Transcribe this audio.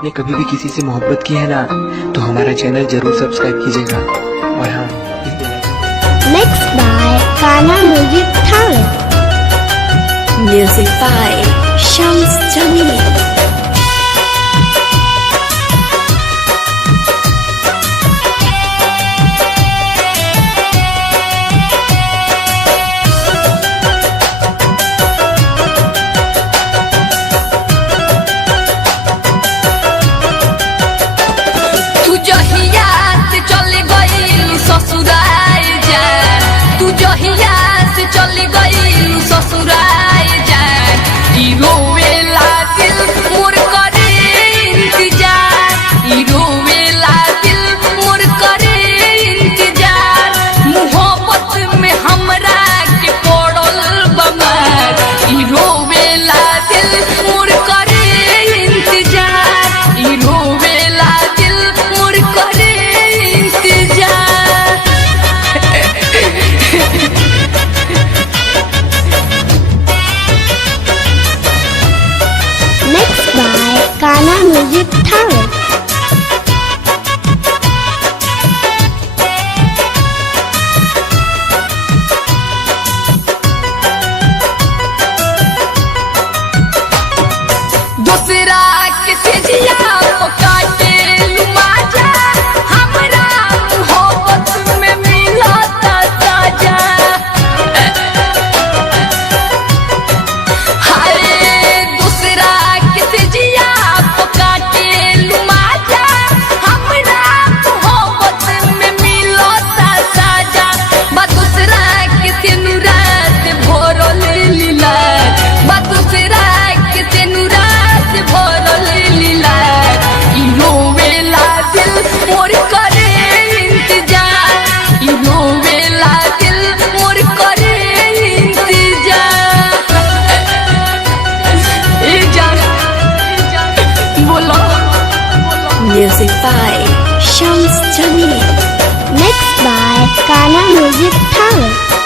आपने कभी भी किसी से मोहब्बत की है ना, तो हमारा चैनल जरूर सब्सक्राइब कीजिएगा। और हाँ, Mixed by Kana Music Talent. Music by Shams Jamil. तू जहिया से चल गई ससुराल जा, तू जहिया से चल गई ससुराल जा, ई रोवेला दिल मोर करे इंतजार, ई रोवेला दिल मोर करे इंतजार, मोहब्बत में हमरा के पड़ल बमार, ई रोवेला दिल मोर करे इंतजार, ई रोवेला दिल मोर करे इंतजार। Mixed by Kana Music Talent. दूसरा के तेजिया काटे लुमाजा, हमरा मोहब्बत में मिलता ताजा। हाय दूसरा के तेजिया काटे लुमाजा, हमरा मोहब्बत में मिलता ताजा। बा दूसरा के तेनुरा से भरल लीला, बा दूसरा के तेनुरा से भरल लीला, ई रोवेला दिल मोर करे इंतजार, ई रोवेला दिल मोर करे इंतजार। ए जान बोलो Music by Shams Jamil. Mixed by Kana Music Talent.